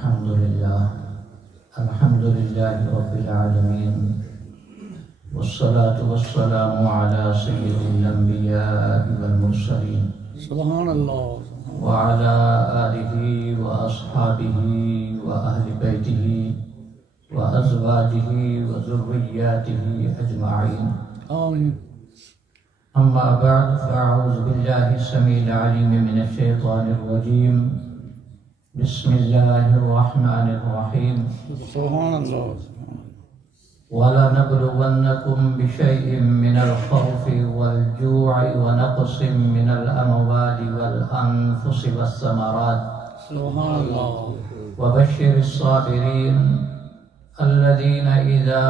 الحمد لله رب العالمين، والصلاة والسلام على سيد الأنبياء والمرسلين سبحان الله وعلى آله وأصحابه وأهل بيته وأزواجه وذرياته أجمعين. آمين. أما بعد، فأعوذ بالله السميع العليم من الشيطان الرجيم. بسم الله الرحمن الرحيم. سبحان الله. وَلَنَبْلُوَنَّكُمْ بِشَيْءٍ مِّنَ الْخَوْفِ وَالْجُوعِ وَنَقْصٍ مِّنَ الْأَمْوَالِ وَالْأَنفُسِ وَالثَّمَرَاتِ سبحان الله. وَبَشِّرِ الصَّابِرِينَ الَّذِينَ إِذَا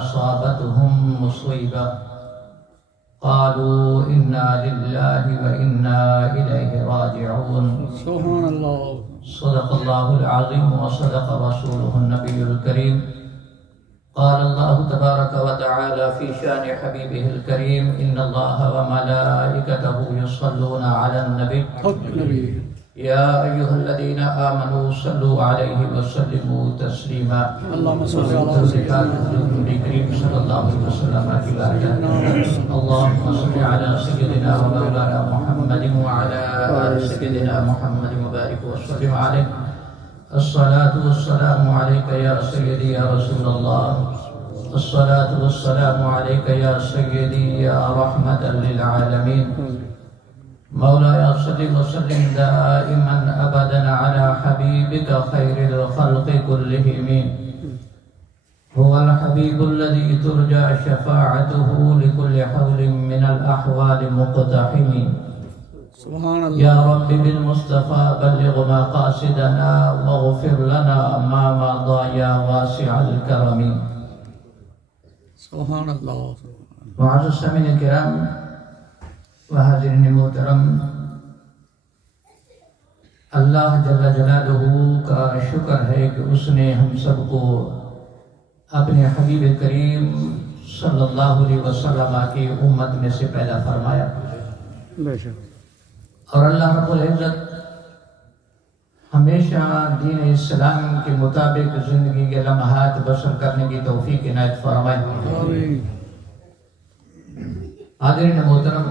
أَصَابَتْهُم مُّصِيبَةٌ قَالُوا إِنَّا لِلَّهِ وَإِنَّا إِلَيْهِ رَاجِعُونَ. سبحان الله. صدق الله العظيم وصدق رسوله النبي الكريم. قال الله تبارك وتعالى في شان حبيبه الكريم: إن الله وملائكته يصلون على النبي حق نبی. يا أيها الذين آمنوا صلوا عليه وسلموا تسليما. اللهم صل على سيدنا النبي الكريم صلى الله عليه وسلم. اللهم صل على سيدنا ومولانا محمد وعلى آل سيدنا محمد وبارك وسلم عليه. الصلاة والسلام عليك يا سيدي يا رسول الله. الصلاة والسلام عليك يا سيدي يا رحمة للعالمين. مولاي صل وسلم دائما أبدا على حبيبك خير الخلق كلهم. هو الحبيب الذي ترجى شفاعته لكل حول من الأحوال مقتحم. سبحان الله. يا رب بالمصطفى بلغ مقاصدنا واغفر لنا ما مضى يا واسع الكرم. سبحان الله. معزز سامعین کرام و حاضرین محترم، اللہ جل جلالہ کا شکر ہے کہ اس نے ہم سب کو اپنے حبیب کریم صلی اللہ علیہ وسلم کی امت میں سے پیدا فرمایا، بے شک. اور اللہ رب العزت ہمیشہ دین اسلام کے مطابق زندگی کے لمحات بسر کرنے کی توفیق عنایت فرمائے. آمین. حاضرین محترم،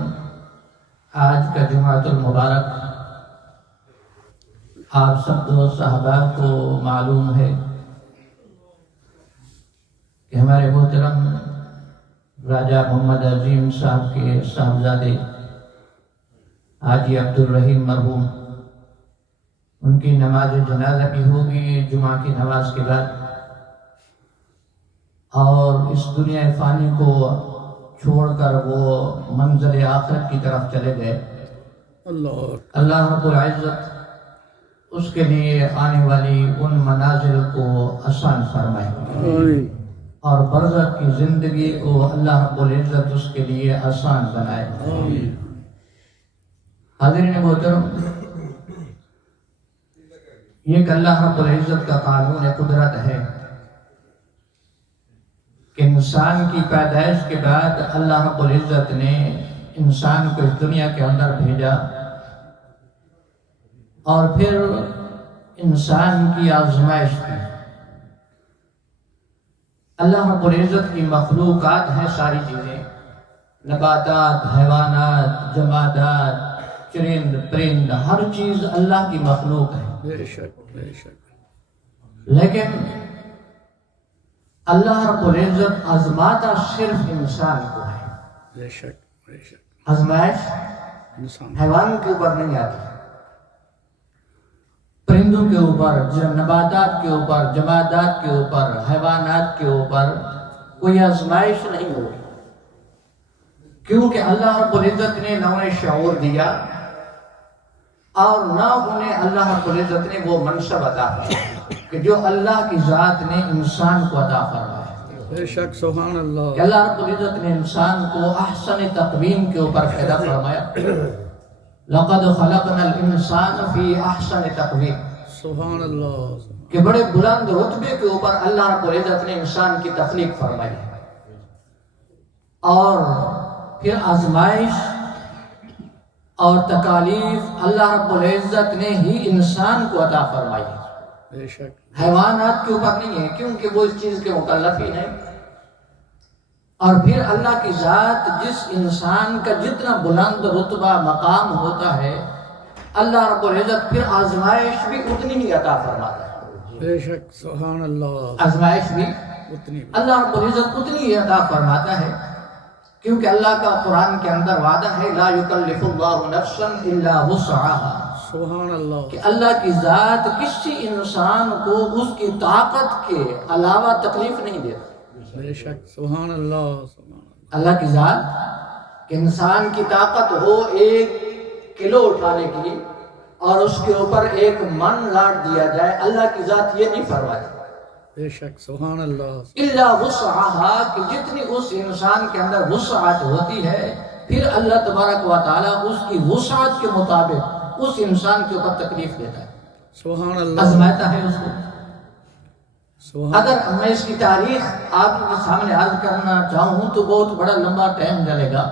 آج کا جمعۃ المبارک آپ سب دوست احباب کو معلوم ہے کہ ہمارے محترم راجہ محمد عظیم صاحب کے صاحبزادے حاجی عبدالرحیم مرحوم، ان کی نماز جنازہ بھی ہوگی جمعہ کی نماز کے بعد، اور اس دنیا فانی کو چھوڑ کر وہ منزل آخرت کی طرف چلے گئے. اللہ رب العزت اس کے لیے آنے والی ان منازل کو آسان فرمائے، اور برزخ کی زندگی کو اللہ رب العزت اس کے لیے آسان بنائے. حاضرین محترم، یہ کہ اللہ رب العزت کا قانون قدرت ہے کہ انسان کی پیدائش کے بعد اللہ رب العزت نے انسان کو اس دنیا کے اندر بھیجا، اور پھر انسان کی آزمائش کی. اللہ رب العزت کی مخلوقات ہیں ساری چیزیں، نباتات، حیوانات، جمادات، چرند پرند، ہر چیز اللہ کی مخلوق ہے. بے شک بے شک. لیکن اللہ رب العزت آزماتا صرف انسان کو ہے. بے شک بے شک. آزمائش انسان حیوان کے اوپر نہیں آتی، پرندوں کے اوپر، نباتات کے اوپر، جمادات کے اوپر، حیوانات کے اوپر کوئی آزمائش نہیں ہوگی، کیونکہ اللہ رب العزت نے نہ انہیں شعور دیا اور نہ انہیں اللہ رب العزت نے وہ منصب عطا کیا کہ جو اللہ کی ذات نے انسان کو عطا فرمایا. بے شک. سبحان اللہ. کہ اللہ رب العزت نے انسان کو احسن تقویم کے اوپر پیدا فرمایا. لقد خلقنا الانسان فی احسن تقویم. سبحان اللہ. کہ بڑے بلند رتبے کے اوپر اللہ رب العزت نے انسان کی تخلیق فرمائی، اور پھر آزمائش اور تکالیف اللہ رب العزت نے ہی انسان کو عطا فرمائی. بے شک حیوانات کے اوپر نہیں ہے، کیونکہ وہ اس چیز کے مکلف ہی نہیں۔ اور پھر اللہ کی ذات جس انسان کا جتنا بلند رتبہ مقام ہوتا ہے، اللہ رب العزت پھر آزمائش بھی اتنی ہی عطا فرماتا ہے۔ بے شک سبحان اللہ، آزمائش بھی اتنی اللہ رب العزت اتنی ہی عطا فرماتا ہے، کیونکہ اللہ کا قرآن کے اندر وعدہ ہے لا یکلف اللہ نفسا الا وسعها، سبحان اللہ، کہ اللہ کی ذات کسی انسان کو اس کی طاقت کے علاوہ تکلیف نہیں دیتا۔ بے شک سبحان اللہ، سبحان اللہ، اللہ کی ذات کہ انسان کی طاقت ہو 1 کلو اٹھانے کی اور اس کے اوپر 1 من لاٹ دیا جائے، اللہ کی ذات یہ نہیں فرماتی۔ بے شک سبحان اللہ، الا وسعها، کہ جتنی اس انسان کے اندر وسعت ہوتی ہے، پھر اللہ تبارک و تعالیٰ اس کی وسعت کے مطابق اس انسان کے اوپر تکلیف دیتا ہے، سبحان اللہ، آزماتا ہے اس کو۔ سبحان اگر میں اس کی تاریخ آپ کے سامنے عرض کرنا چاہوں تو بہت بڑا لمبا ٹائم چلے گا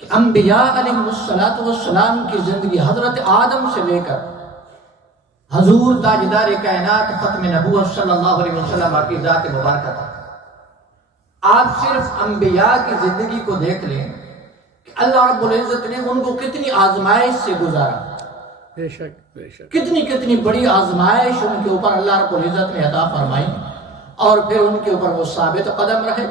کہ انبیاء علیہ السلام کی زندگی حضرت آدم سے لے کر حضور تاجدار کائنات ختم نبوت صلی اللہ علیہ وسلم کی ذات مبارکہ تک، آپ صرف انبیاء کی زندگی کو دیکھ لیں کہ اللہ رب العزت نے ان کو کتنی آزمائش سے گزارا، بے شک بے شک، کتنی بڑی آزمائش ان کے اوپر اللہ رب العزت نے عطا فرمائی، اور پھر ان کے اوپر وہ ثابت قدم رہے۔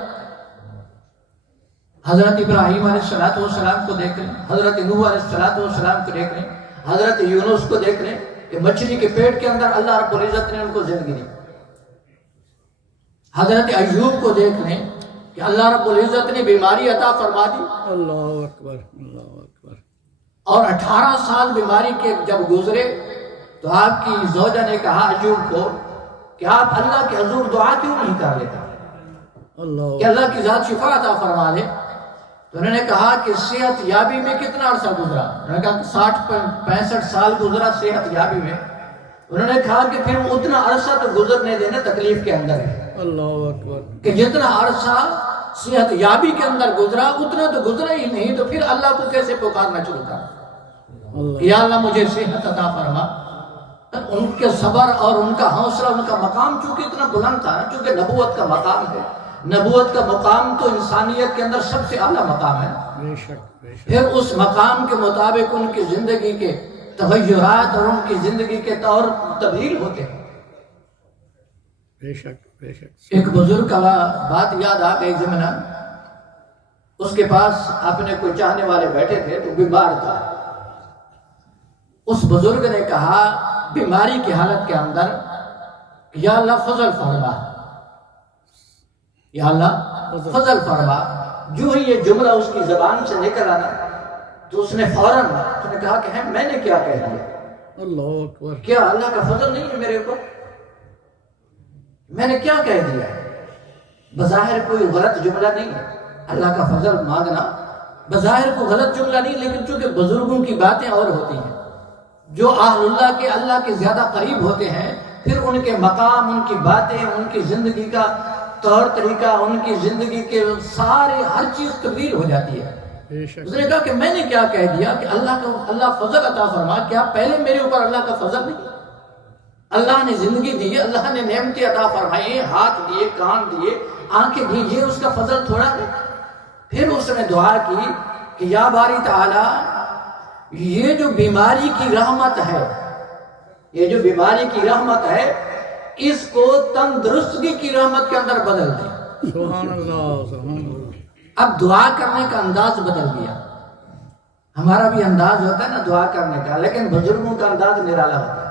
حضرت ابراہیم علیہ السلام کو دیکھ لیں، حضرت نوح علیہ السلام کو دیکھ لیں، حضرت یونس کو دیکھ لیں کہ مچھلی کے پیٹ کے اندر اللہ رب العزت نے ان کو زندگی دی۔ حضرت ایوب کو دیکھ لیں کہ اللہ رب العزت نے بیماری عطا فرما دی، اللہ اکبر، اللہ اکبر، اور 18 سال بیماری کے جب گزرے تو آپ کی زوجہ نے کہا ایوب کو کہ آپ اللہ کے حضور دعا کیوں نہیں کر لیتے کہ اللہ، اللہ کی ذات شفا عطا فرما دے؟ تو انہوں نے کہا کہ صحت یابی میں کتنا عرصہ گزرا؟ انہوں نے کہا 60-65 سال گزرا صحت یابی میں۔ انہوں نے کہا کہ پھر اتنا عرصہ تو گزرنے دینا تکلیف کے اندر ہے، اللہ اکبر، کہ جتنا عرصہ صحت یابی کے اندر گزرا اتنا تو گزرا ہی نہیں، تو پھر اللہ کو کیسے پکارنا شروع کر؟ اللہ، یا اللہ مجھے صحت عطا فرما۔ ان کے صبر اور ان کا حوصلہ، ان کا مقام چونکہ اتنا بلند تھا، چونکہ نبوت کا مقام ہے، نبوت کا مقام تو انسانیت کے اندر سب سے اعلیٰ مقام ہے۔ بے شک بے شک، پھر اس مقام کے مطابق ان کی زندگی کے تغیرات اور ان کی زندگی کے طور تبدیل ہوتے ہیں۔ بے شک بے شک، ایک بزرگ کا بات یاد آ گئی زمانہ، اس کے پاس اپنے کوئی چاہنے والے بیٹھے تھے تو بیمار تھا۔ اس بزرگ نے کہا بیماری کی حالت کے اندر یا اللہ فضل فرما، یا اللہ فضل فرما۔ جو ہی یہ جملہ اس کی زبان سے نکل آنا تو اس نے فوراً کہا کہ میں نے کیا کہہ دیا؟ اللہ اکبر، کیا اللہ کا فضل نہیں ہے میرے اوپر؟ میں نے کیا کہہ دیا؟ بظاہر کوئی غلط جملہ نہیں ہے، اللہ کا فضل مانگنا بظاہر کوئی غلط جملہ نہیں، لیکن چونکہ بزرگوں کی باتیں اور ہوتی ہیں، جو اہل اللہ کے زیادہ قریب ہوتے ہیں، پھر ان کے مقام، ان کی باتیں، ان کی زندگی کا طور طریقہ، ان کی زندگی کے سارے ہر چیز تبدیل ہو جاتی ہے۔ بے شک، اس نے کہا کہ میں نے کیا کہہ دیا کہ اللہ فضل عطا فرما، کیا پہلے میرے اوپر اللہ کا فضل نہیں؟ اللہ نے زندگی دی، اللہ نے نعمتیں عطا فرمائی، ہاتھ دیے، کان دیے، آنکھیں دی، یہ اس کا فضل تھوڑا ہے؟ پھر اس نے دعا کی کہ یا باری تعالی، یہ جو بیماری کی رحمت ہے، یہ جو بیماری کی رحمت ہے، اس کو تندرستگی کی رحمت کے اندر بدل دے۔ سبحان اللہ، سبحان اللہ، اب دعا کرنے کا انداز بدل گیا۔ ہمارا بھی انداز ہوتا ہے نا دعا کرنے کا، لیکن بزرگوں کا انداز نرالا ہوتا ہے۔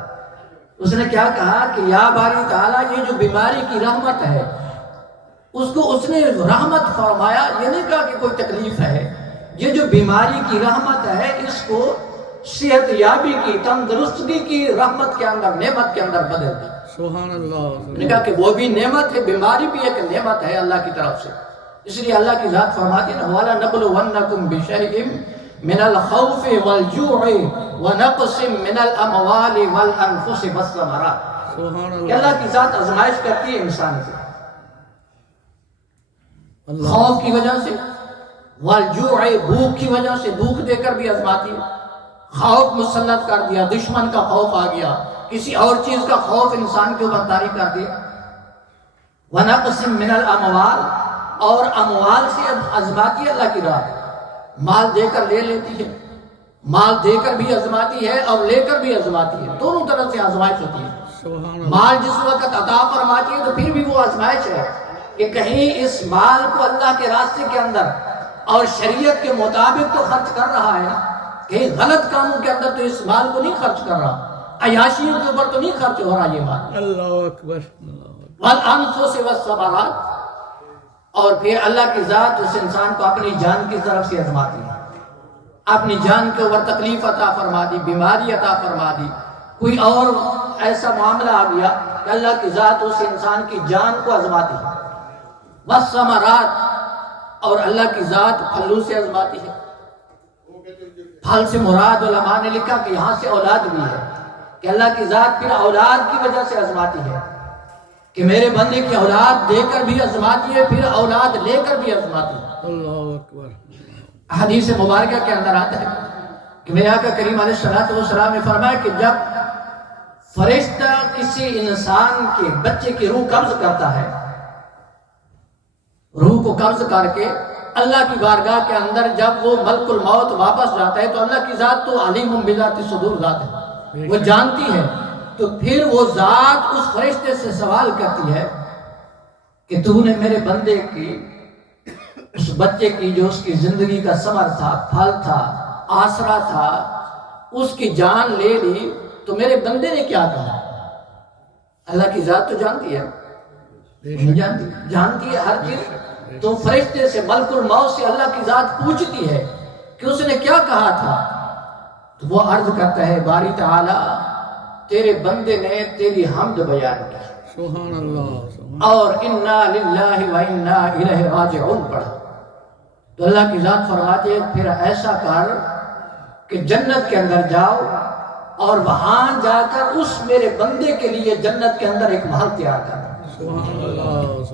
اس نے کیا کہا کہ یا باری تعالیٰ، یہ جو بیماری کی رحمت ہے، اس کو اس نے رحمت فرمایا، یہ نہیں کہا کہ کوئی تکلیف ہے، یہ جو بیماری کی رحمت ہے اس کو صحت یابی کی، تندرستگی کی رحمت کے اندر، نعمت کے اندر بدل دی۔ سبحان اللہ، نے کہا کہ وہ بھی نعمت ہے، بیماری بھی ایک نعمت ہے اللہ کی طرف سے۔ اس لیے اللہ کی ذات فرماتی ہے وَلَا نَبْلُوَنَّكُمْ بِشَيْءٍ مِّنَ الْخَوْفِ وَالْجُوعِ وَنَقْصٍ مِّنَ الْأَمْوَالِ وَالْأَنفُسِ وَالثَّمَرَاتِ، سبحان کہ اللہ، اللہ کی ذات آزمائش کرتی ہے انسان سے، اللہ، خوف کی وجہ سے، والجوع بھوک کی وجہ سے، بھوک دے کر بھی آزماتی ہے۔ خوف مسلط کر دیا، دشمن کا خوف آ گیا، کسی اور چیز کا خوف انسان کے اوپر طاری کر دے. وَنَقْصٍ مِّنَ الْأَمْوَالِ، اور اموال سے آزماتی ہے اللہ کی راہ. مال دے کر لے لیتی ہے، مال دے کر بھی آزماتی ہے اور لے کر بھی آزماتی ہے، دونوں طرح سے آزمائش ہوتی ہے. مال جس وقت عطا فرماتی ہے تو پھر بھی وہ آزمائش ہے کہ کہیں اس مال کو اللہ کے راستے کے اندر اور شریعت کے مطابق تو خرچ کر رہا ہے، کہیں غلط کاموں کے اندر تو اس مال کو نہیں خرچ کر رہا، عیاشیوں کے اوپر تو نہیں خرچ ہو رہا یہ مال. اللہ اکبر. وَالْأَنفُسِ وَالثَّمَرَاتِ، اور پھر اللہ کی ذات اس انسان کو اپنی جان کی طرف سے آزماتی ہے. اپنی جان کے اوپر تکلیف عطا فرما دی، بیماری عطا فرما دی، کوئی اور ایسا معاملہ آ گیا کہ اللہ کی ذات اس انسان کی جان کو آزماتی ہے. وَالثَّمَرَاتِ، اور اللہ کی ذات پھلوں سے آزماتی ہے. پھل سے مراد علماء نے لکھا کہ یہاں سے اولاد بھی ہے، کہ اللہ کی ذات پھر اولاد کی وجہ سے آزماتی ہے کہ میرے بندے کی اولاد دے کر بھی آزماتی ہے، پھر اولاد لے کر بھی آزماتی ہے. اللہ اکبر. حدیث مبارکہ کے اندر آتا ہے کہ میرے آقا کریم علیہ السلام نے فرمایا کہ جب فرشتہ کسی انسان کے بچے کی روح قبض کرتا ہے، روح کو قبض کر کے اللہ کی بارگاہ کے اندر جب وہ ملک الموت واپس جاتا ہے تو اللہ کی ذات تو علیم بذات الصدور ذات ہے، وہ جانتی ہے. تو پھر وہ ذات اس فرشتے سے سوال کرتی ہے کہ تو نے میرے بندے کی اس بچے کی جو اس کی زندگی کا ثمر تھا، پھل تھا، آسرا تھا، اس کی جان لے لی، تو میرے بندے نے کیا کہا؟ اللہ کی ذات تو جانتی ہے، جانتی ہے ہر چیز. تو فرشتے سے ملک الموت سے اللہ کی ذات پوچھتی ہے کہ اس نے کیا کہا تھا؟ تو وہ عرض کرتا ہے باری تعالی تیرے بندے نے تیری حمد بیان کی، سبحان اللہ. اور انا للہ و انا الیہ راجعون پڑھا. تو اللہ کی ذات فرماتے ہیں پھر ایسا کر کہ جنت کے اندر جاؤ اور وہاں جا کر اس میرے بندے کے لیے جنت کے اندر ایک محل تیار کر،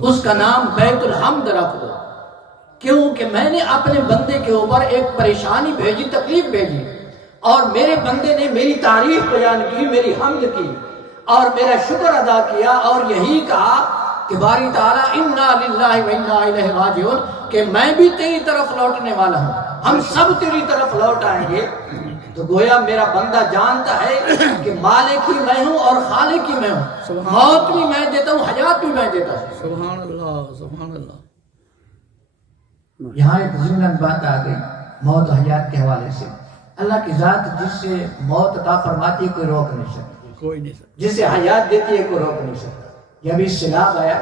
اس کا نام بیت الحمد رکھ دو، کیونکہ میں نے اپنے بندے کے اوپر ایک پریشانی بھیجی، تکلیف بھیجی، اور میرے بندے نے میری تعریف بیان کی، میری حمد کی اور میرا شکر ادا کیا، اور یہی کہا کہ باری تعالیٰ انا للہ و انا الیہ راجعون، کہ میں بھی تیری طرف لوٹنے والا ہوں، ہم سب تیری طرف لوٹ آئیں گے. تو گویا میرا بندہ جانتا ہے کہ مالک ہی میں ہوں اور خالق ہی میں ہوں، موت بھی میں دیتا ہوں، حیات بھی میں دیتا ہوں. سبحان اللہ. سبحان اللہ. یہاں ایک ضمن بات آ گئی موت و حیات کے حوالے سے. اللہ کی ذات جس سے موت عطا فرماتی ہے کوئی روک نہیں سکتی، کوئی نہیں سکتا. جس سے حیات دیتی ہے کوئی روک نہیں سکتا. یہ ابھی سیلاب آیا،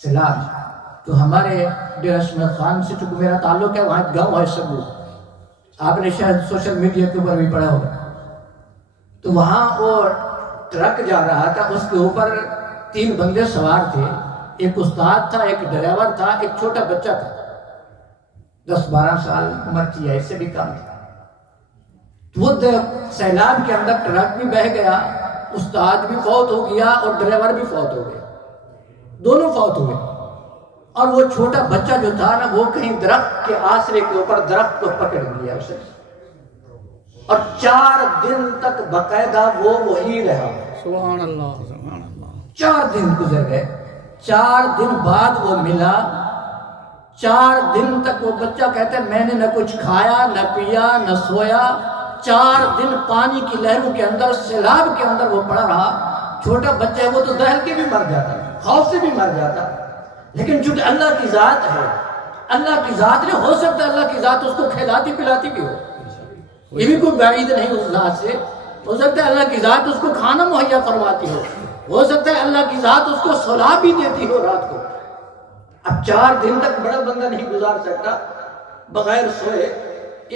سیلاب تو ہمارے ڈیرہ اسماعیل خان سے چونکہ میرا تعلق ہے، وہاں گاؤں ہے سبو، آپ نے شاید سوشل میڈیا کے اوپر بھی پڑھا ہوگا. تو وہاں وہ ٹرک جا رہا تھا، اس کے اوپر 3 بندے سوار تھے، ایک استاد تھا، ایک ڈرائیور تھا، ایک چھوٹا بچہ تھا، 10-12 سال عمر کی ہے، اس سے بھی کم تھا. وہ سیلاب کے اندر ٹرک بھی بہہ گیا، استاد بھی فوت ہو گیا اور ڈرائیور بھی فوت ہو گیا، دونوں فوت ہوئے. اور وہ چھوٹا بچہ جو تھا نا، وہ کہیں درخت کے آسرے کے اوپر درخت کو پکڑ لیا اسے، اور 4 دن تک باقاعدہ وہ وہی رہا. سبحان اللہ. سبحان اللہ. 4 دن گزر گئے، 4 دن بعد وہ ملا. 4 دن تک وہ بچہ کہتا ہے میں نے نہ کچھ کھایا، نہ پیا، نہ سویا. 4 دن پانی کی لہروں کے اندر، سیلاب کے اندر وہ پڑا رہا. چھوٹا بچہ ہے، وہ تو دہل کے بھی مر جاتا، خوف سے بھی مر جاتا. لیکن چونکہ اللہ کی ذات ہے، اللہ کی ذات نے، ہو سکتا ہے اللہ کی ذات اس کو کھلاتی پلاتی بھی ہو، یہ بھی کوئی بعید نہیں اس ذات سے. ہو سکتا ہے اللہ کی ذات اس کو کھانا مہیا فرماتی ہو سکتا ہے اللہ کی ذات اس کو سلا بھی دیتی ہو رات کو. اب 4 دن تک بڑا بندہ نہیں گزار سکتا بغیر سوئے.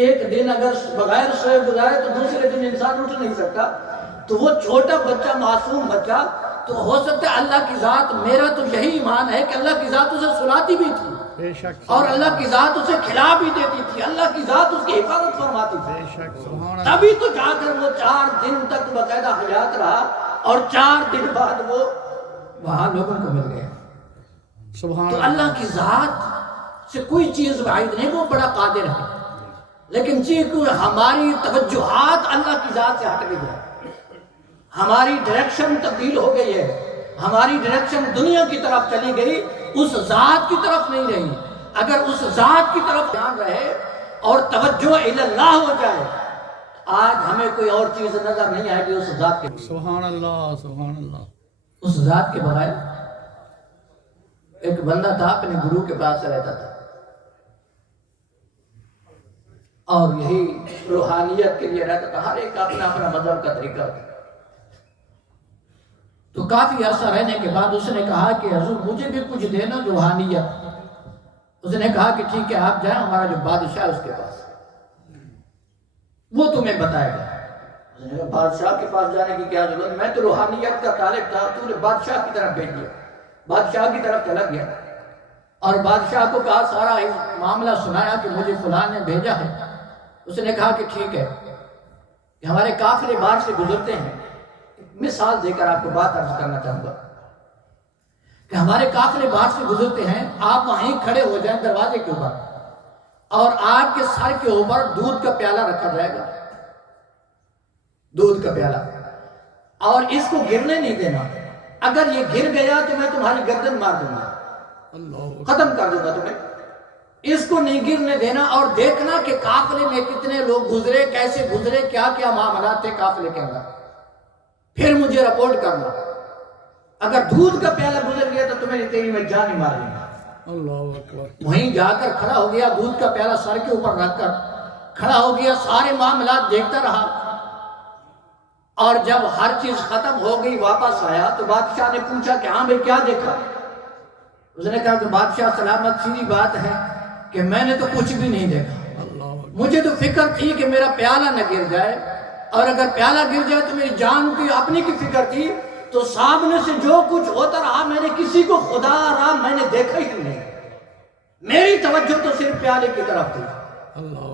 ایک دن اگر بغیر سوئے گزارے تو دوسرے دن انسان اٹھ نہیں سکتا. تو وہ چھوٹا بچہ، معصوم بچہ، تو ہو سکتا ہے اللہ کی ذات، میرا تو یہی ایمان ہے کہ اللہ کی ذات اسے سلاتی بھی تھی، بے شک. اور اللہ کی ذات اسے کھلا بھی دیتی تھی، اللہ کی ذات اس کی حفاظت فرماتی تھی. بے شک. سبحان اللہ. تبھی تو جا کر وہ 4 دن تک باقاعدہ حیات رہا، اور 4 دن بعد وہ وہاں لوگوں کو مل گیا. سبحان تو اللہ. اللہ کی ذات سے کوئی چیز بعید نہیں، وہ بڑا قادر ہے. لیکن ہماری توجہات اللہ کی ذات سے ہٹ گئی ہے. ہماری ڈائریکشن تبدیل ہو گئی ہے، ہماری ڈائریکشن دنیا کی طرف چلی گئی، اس ذات کی طرف نہیں رہی۔ اگر اس ذات کی طرف دھیان رہے اور توجہ الی اللہ ہو جائے، آج ہمیں کوئی اور چیز نظر نہیں آئے گی اس ذات کے، سبحان اللہ سبحان اللہ۔ اس ذات کے بغیر۔ ایک بندہ تھا اپنے گرو کے پاس رہتا تھا اور یہی روحانیت کے لیے رہتا تھا، ہر ایک کا اپنا اپنا مذہب کا طریقہ تھا۔ تو کافی عرصہ رہنے کے بعد اس نے کہا کہ حضور مجھے بھی کچھ دینا روحانیت۔ اس نے کہا کہ ٹھیک ہے آپ جائیں، ہمارا جو بادشاہ ہے اس کے پاس، وہ تمہیں بتائے گا۔ اس نے کہا بادشاہ کے پاس جانے کی کیا ضرورت، میں تو روحانیت کا طالب تھا، تو نے بادشاہ کی طرف بھیج دیا۔ بادشاہ کی طرف چلا گیا اور بادشاہ کو کہا، سارا معاملہ سنایا کہ مجھے فلان نے بھیجا ہے۔ اس نے کہا کہ ٹھیک ہے کہ ہمارے قافلے باہر سے گزرتے ہیں۔ مثال دے کر آپ کو بات عرض کرنا چاہوں گا کہ ہمارے قافلے باہر سے گزرتے ہیں، آپ وہیں کھڑے ہو جائیں دروازے کے اوپر، اور آپ کے سر کے اوپر دودھ کا پیالہ رکھا جائے گا، دودھ کا پیالہ، اور اس کو گرنے نہیں دینا۔ اگر یہ گر گیا تو میں تمہاری گردن مار دوں گا، ختم کر دوں گا تمہیں۔ اس کو نہیں گرنے دینا، اور دیکھنا کہ قافلے میں کتنے لوگ گزرے، کیسے گزرے، کیا کیا معاملات تھے قافلے کے اندر، پھر مجھے رپورٹ کرنا۔ اگر دودھ کا پیالہ گزر گیا تو تمہیں تیری میں جان ہی مار دوں گا۔ اللہ اکبر۔ وہیں جا کر کھڑا ہو گیا، دودھ کا پیالہ سر کے اوپر رکھ کر کھڑا ہو گیا، سارے معاملات دیکھتا رہا، اور جب ہر چیز ختم ہو گئی واپس آیا تو بادشاہ نے پوچھا کہ ہاں بھئی کیا دیکھا؟ اس نے کہا کہ بادشاہ سلامت، سیدھی بات ہے کہ میں نے تو کچھ بھی نہیں دیکھا، مجھے تو فکر تھی کہ میرا پیالہ نہ گر جائے، اور اگر پیالہ گر جائے تو میری جان کی اپنی کی فکر تھی، تو سامنے سے جو کچھ ہوتا رہا میں نے کسی کو خدا رہا میں نے دیکھا ہی نہیں، میری توجہ تو صرف پیالے کی طرف تھی۔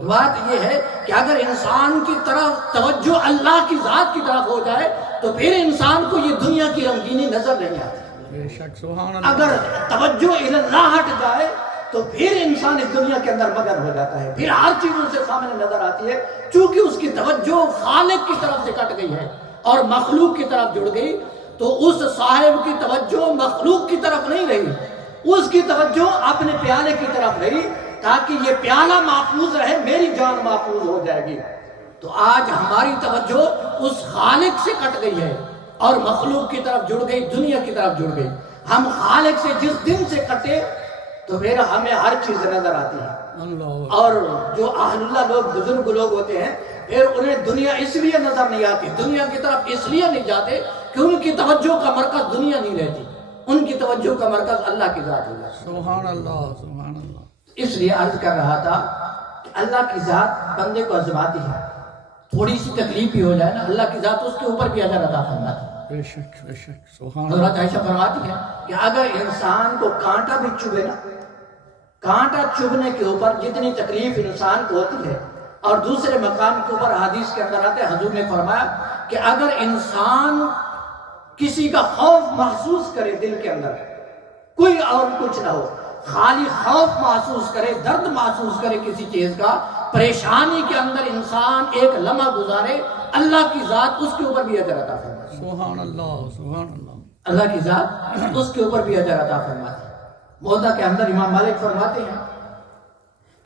بات یہ ہے کہ اگر انسان کی طرف توجہ اللہ کی ذات کی طرف ہو جائے تو پھر انسان کو یہ دنیا کی رنگینی نظر نہیں آتی۔ بے شک سبحان اللہ۔ اگر توجہ الی اللہ ہٹ جائے تو پھر انسان اس دنیا کے اندر مگن ہو جاتا ہے، پھر ہر چیز ان سے سامنے نظر آتی ہے، چونکہ اس کی توجہ خالق کی طرف سے کٹ گئی ہے اور مخلوق کی طرف جڑ گئی، تو اس صاحب کی توجہ مخلوق کی طرف نہیں رہی، اس کی توجہ اپنے پیالے کی طرف رہی، تاکہ یہ پیالہ محفوظ رہے، میری جان محفوظ ہو جائے گی۔ تو آج ہماری توجہ اس خالق سے کٹ گئی ہے اور مخلوق کی طرف جڑ گئی، دنیا کی طرف جڑ گئی۔ ہم خالق سے جس دن سے کٹے تو پھر ہمیں ہر چیز نظر آتی ہے، اور جو اہل اللہ لوگ، بزرگ لوگ ہوتے ہیں، پھر انہیں دنیا اس لیے نظر نہیں آتی، دنیا کی طرف اس لیے نہیں جاتے کہ ان کی توجہ کا مرکز دنیا نہیں رہتی، ان کی توجہ کا مرکز اللہ کی ذات ہو جاتی۔ سبحان اللہ سبحان اللہ۔ اس لیے عرض کر رہا تھا کہ اللہ کی ذات بندے کو آزماتی ہے، تھوڑی سی تکلیف بھی ہو جائے نا، اللہ کی ذات اس کے اوپر بھی اجر عطا فرماتی ہے۔ بے شک بے شک سبحان اللہ۔ حضرت عائشہ فرماتی ہے کہ اگر انسان کو کانٹا بھی چبھے نا، کانٹا چبھنے کے اوپر جتنی تکلیف انسان کو ہوتی ہے، اور دوسرے مقام کے اوپر حدیث کے اندر آتے ہیں، حضور نے فرمایا کہ اگر انسان کسی کا خوف محسوس کرے دل کے اندر، کوئی اور کچھ نہ ہو، خالی خوف محسوس کرے، درد محسوس کرے کسی چیز کا، پریشانی کے اندر انسان ایک لمحہ گزارے، اللہ کی ذات اس کے اوپر بھی اجر عطا فرماتی ہے۔ سبحان اللہ سبحان اللہ۔ اللہ کی ذات اس کے اوپر بھی اجر عطا فرماتی ہے۔ موضوع کے اندر امام مالک فرماتے ہیں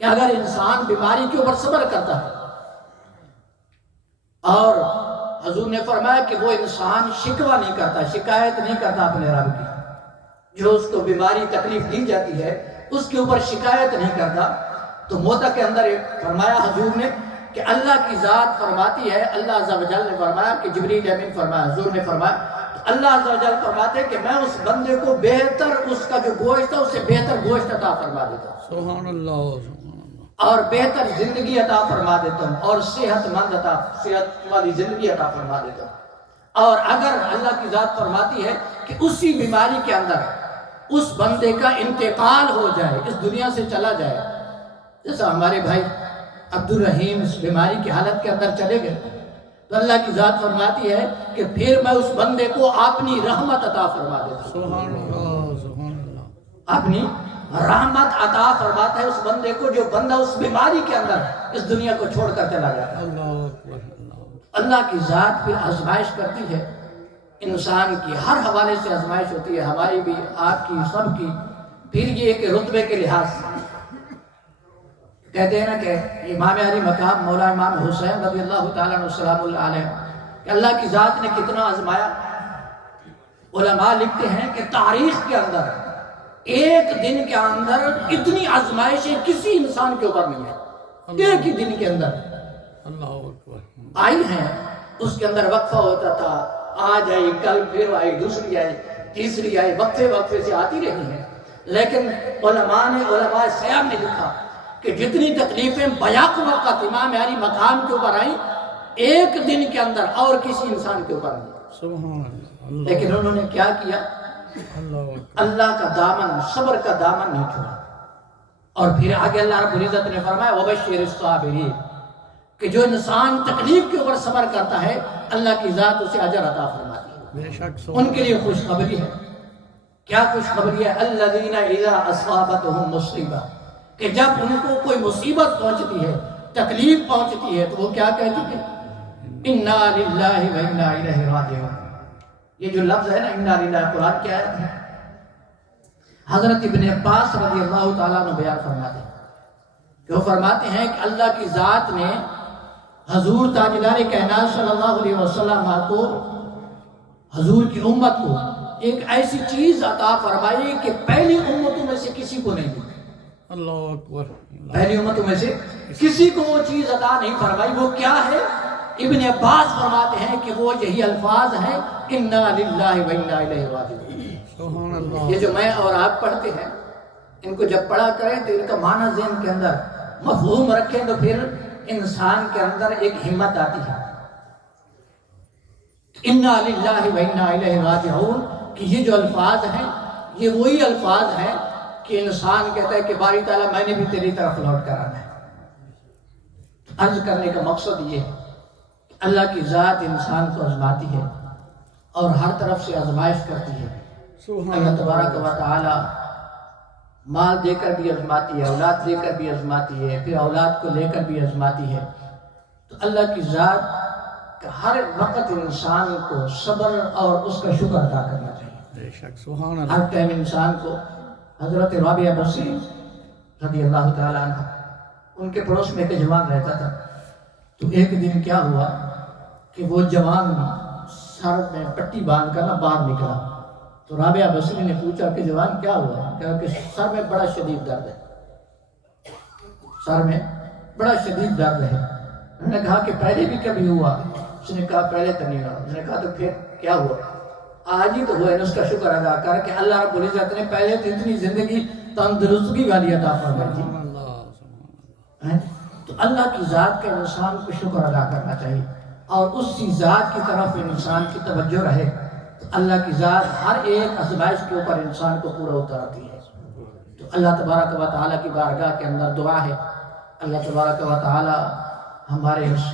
کہ اگر انسان بیماری کے اوپر صبر کرتا ہے، اور حضور نے فرمایا کہ وہ انسان شکوہ نہیں کرتا، شکایت نہیں کرتا اپنے رب کی، جو اس کو بیماری تکلیف دی جاتی ہے اس کے اوپر شکایت نہیں کرتا، تو موتا کے اندر فرمایا حضور نے کہ اللہ کی ذات فرماتی ہے، اللہ عز و جل نے فرمایا کہ جبریل امین فرمایا، حضور نے فرمایا، تو اللہ عز و جل فرماتے ہیں کہ میں اس بندے کو بہتر، اس کا جو گوشت ہے اس سے بہتر گوشت عطا فرما دیتا ہوں، سبحان اللہ سبحان اللہ، اور بہتر زندگی عطا فرما دیتا ہوں، اور صحت مند صحت والی زندگی عطا فرما دیتا ہوں۔ اور اگر اللہ کی ذات فرماتی ہے کہ اسی بیماری کے اندر اس بندے کا انتقال ہو جائے، اس دنیا سے چلا جائے، جیسا ہمارے بھائی عبد الرحیم اس بیماری کی حالت کے اندر چلے گئے، تو اللہ کی ذات فرماتی ہے کہ پھر میں اس بندے کو اپنی رحمت عطا فرما دیتا ہوں، سبحان اللہ سبحان اللہ، اپنی رحمت عطا فرماتا ہے اس بندے کو، جو بندہ اس بیماری کے اندر اس دنیا کو چھوڑ کر چلا جاتا ہے۔ اللہ اکبر اللہ۔ اللہ کی ذات پھر آزمائش کرتی ہے انسان کی ہر حوالے سے آزمائش ہوتی ہے، ہماری بھی، آپ کی، سب کی۔ پھر یہ کہ رتبے کے لحاظ سے کہتے ہیں نا کہ امام علی مقام مولا امام حسین رضی اللہ تعالیٰ عنہ سلام اللہ علیہ کہ اللہ کی ذات نے کتنا آزمایا۔ علماء لکھتے ہیں کہ تاریخ کے اندر ایک دن کے اندر اتنی آزمائشیں کسی انسان کے اوپر نہیں ہے، ایک ہی دن کے اندر اللہ اکبر آئی ہیں۔ اس کے اندر وقفہ ہوتا تھا، آج آئی، کل پھر آئی، دوسری آئی، تیسری آئی، وقفے سے آتی رہی ہیں۔ لیکن علماء سیاب نے لکھا کہ جتنی تکلیفیں بیاق وقت امام علی مقام کے اوپر آئیں ایک دن کے اندر اور کسی انسان کے اوپر نہیں، سبحان اللہ لیکن انہوں نے کیا کیا؟ اللہ اکبر اللہ کا دامن، صبر کا دامن نہیں چھوڑا۔ اور پھر آگے اللہ رب العزت نے فرمایا وَبَشِّرِ الصَّابِرِينَ کہ جو انسان تکلیف کے اوپر صبر کرتا ہے اللہ کی ذات اسے اجر عطا فرماتی ہے۔ بے شک ان کے لیے خوشخبری ہے۔ کیا خوشخبری ہے؟ الذین اذا اصابتهم مصیبہ کہ جب ان کو کوئی مصیبت پہنچتی ہے، تکلیف پہنچتی ہے تو وہ کیا کہتی ہے؟ انا للہ و انا الیہ راجعون۔ یہ جو لفظ ہے نا انا للہ، قرآن کی آیت ہے۔ حضرت ابن عباس رضی اللہ تعالیٰ عنہ بیان فرماتے ہیں کہ وہ فرماتے ہیں کہ اللہ کی ذات نے حضور تاجدار کائنات صلی اللہ علیہ وسلم کو، حضور کی امت کو ایک ایسی چیز عطا فرمائی کہ پہلی امتوں میں سے کسی کو نہیں دی۔ اللہ اکبر پہلی امتوں میں سے کسی کو وہ چیز عطا نہیں فرمائی۔ وہ کیا ہے؟ ابن عباس فرماتے ہیں کہ وہ یہی الفاظ ہیں انا للہ و انا الیہ راجعون۔ سبحان اللہ یہ جو میں اور آپ پڑھتے ہیں ان کو جب پڑھا کریں تو ان کا معنی ذہن کے اندر مفہوم رکھیں تو پھر انسان کے اندر ایک ہمت آتی ہے۔ انا للہ و انا الیہ راجعون کہ یہ جو الفاظ ہیں یہ وہی الفاظ ہیں کہ انسان کہتا ہے کہ باری تعالیٰ میں نے بھی تیری طرف لوٹ کر آنا ہے۔ عرض کرنے کا مقصد یہ ہے کہ اللہ کی ذات انسان کو آزماتی ہے اور ہر طرف سے آزمائش کرتی ہے۔ اللہ تبارک و تعالی مال دے کر بھی آزماتی ہے، اولاد دے کر بھی آزماتی ہے، پھر اولاد کو لے کر بھی آزماتی ہے۔ تو اللہ کی ذات ہر وقت انسان کو صبر اور اس کا شکر ادا کرنا چاہیے۔ بے شک سبحان اللہ ہر ٹائم انسان کو، حضرت رابعہ بصری رضی اللہ تعالیٰ عنہ ان کے پڑوس میں ایک جوان رہتا تھا۔ تو ایک دن کیا ہوا کہ وہ جوان سر میں پٹی باندھ کر باہر نکلا۔ تو رابعہ بصری نے پوچھا کہ جوان کیا ہوا؟ کہا کہ سر میں بڑا شدید درد ہے، سر میں بڑا شدید درد ہے۔ انہوں نے کہا کہ پہلے بھی کبھی ہوا؟ اس نے کہا پہلے تو نہیں ہوا۔ اس نے کہا تو پھر کیا ہوا؟ آج ہی تو ہوا ہے۔ اس کا شکر ادا کر کہ اللہ رب العزت نے پہلے تو اتنی زندگی تندرستی والی عطا فرمائی تھی۔ سبحان اللہ تو اللہ کی ذات کا انسان کو شکر ادا کرنا چاہیے اور اسی ذات کی طرف انسان کی توجہ رہے تو اللہ کی ذات ہر ایک آزمائش کے اوپر انسان کو پورا اتارتی ہے۔ تو اللہ تبارک و تعالیٰ کی بارگاہ کے اندر دعا ہے، اللہ تبارک و تعالیٰ ہمارے اس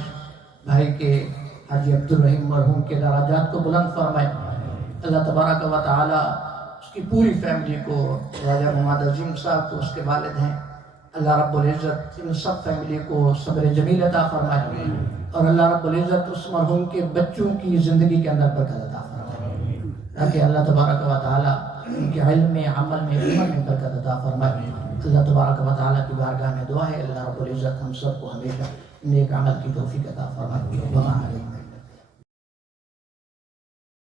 بھائی کے حاجی عبدالرحیم مرحوم کے درجات کو بلند فرمائے۔ اللہ تبارک و تعالیٰ اس کی پوری فیملی کو، راجہ محمد عظیم صاحب کو، اس کے والد ہیں، اللہ رب العزت ان سب فیملی کو صبر جمیل عطا فرمائے اور اللہ رب العزت اس مرحوم کے بچوں کی زندگی کے اندر برکت عطا فرمائے تاکہ اللہ تبارک و تعالیٰ ان کے علم میں، عمل میں، عمل میں برکت عطا فرمائے۔ اللہ تبارک و تعالیٰ کی بارگاہ میں دعا ہے اللہ رب العزت ہم سب کو ہمیشہ نیک عمل کی توفیق عطا فرمائے۔